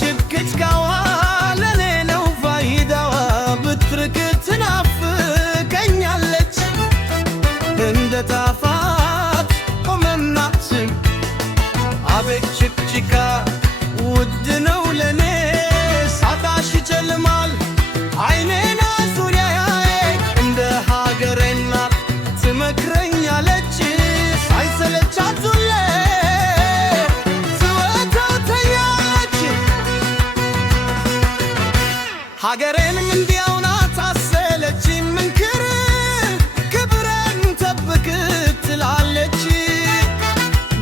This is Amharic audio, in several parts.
ችክችካዋ ለኔ ነው ፋይዳዋ ብትርቅ ትናፍቀኛለች እንደ ጣፋጭ ቆመናችን አቤት ችክችካ ውድ ነው ለኔ ሳጣሽ ይጨልማል አይኔና ዙሪያዬ እንደ ሀገሬ እናት ትመክረኛለች ሳይሰለቻት ሁሌ ትወተውተኛለች ሀገሬን እንዲያው ናት አሰለች ምንክር ክብሬን ጠብቅ ትላለች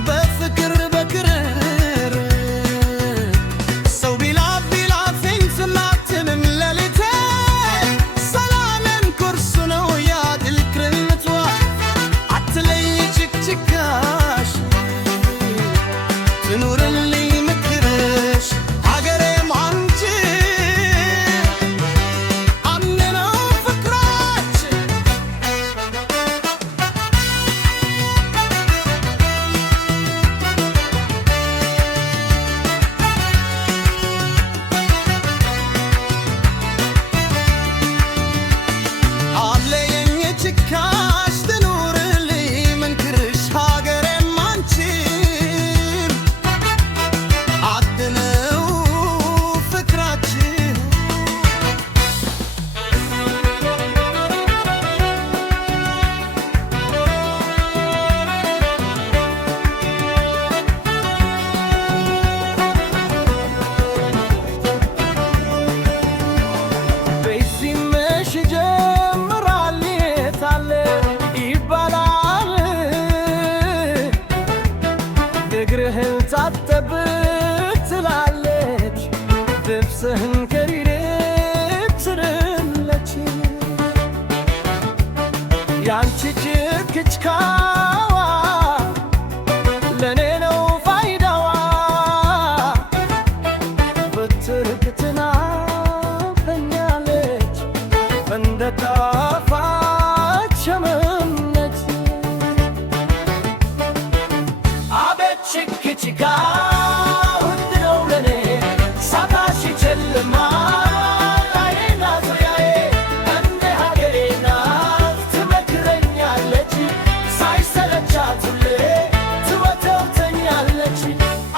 በፍቅር በክርር ሰው ቢላፊኝ ትናትንም ሌሊቴ ሰላሜን ኩርሱ ነው ያድል ክርምቷ አትለይ ችክችካሽ ትኑርልኝ ምክርሽ ሀገሬም አንቺ አንድ ነው ፍቅራችን አለየኝ ችካሽ ትኑርልኝ ምንክርሽ ሀገሬም አንቺም አንድ ነው ፍቅራችን በዚህምሽ ይጀምራል የታለ ይባላል እግርህን ታጠብ ትላለች ልብስህን ከሪር ትርለች ያንቺ ችክችካዋ ለኔ ነው ፋይዳዋ ብትርቅ ትናፍቀኛለች እንደ ጣፋጭ ሸመነች አቤት ችክችካ ውድ ነው ለኔ ሳጣሽ ይጨልማል አይኔና ዙሪያዬ እንደ ሀገሬ ናት ትመክረኛለች ሳይሰለቻት ሁሌ ትወተውተኛለች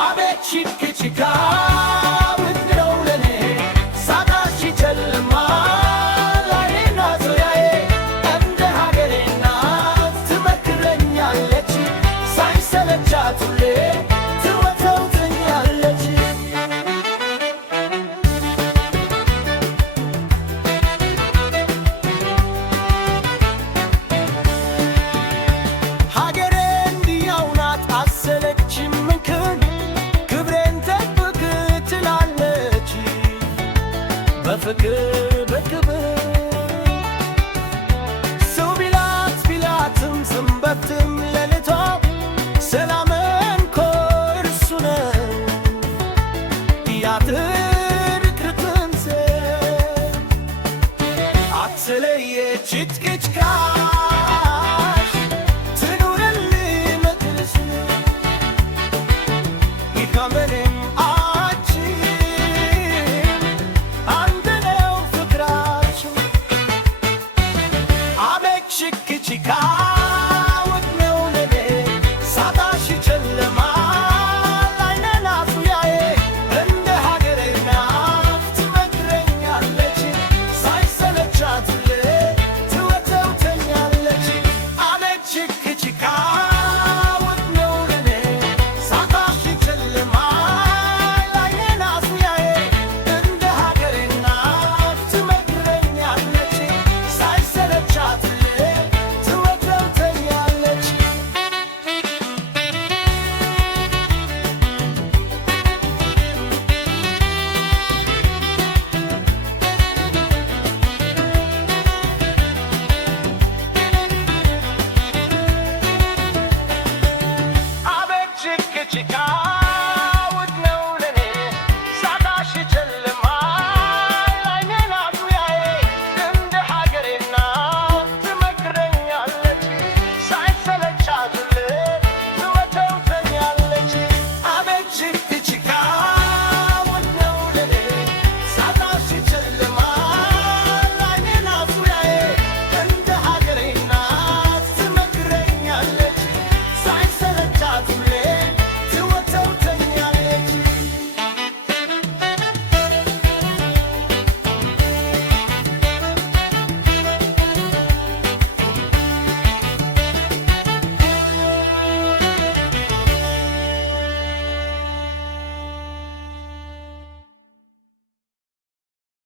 አቤት ችክችካ ውድ ነው ለኔ ሳጣሽ ይጨልማል አይኔና ዙሪያዬ እንደ ሀገሬ ናት ትመክረኛለች ሳይሰለቻት ሁሌ ትወተውተኛለች ሀገሬ እንዲያው ናት አሰለች ምንክር ክብሬን ጠብቅ ትላለች በፍቅር በክብር ሰው ቢላትም ሰንበትም ሌሊቷ ሰላምን ኮርሱ ነው ያድር ክርትንሴ አትለየ ችክችካ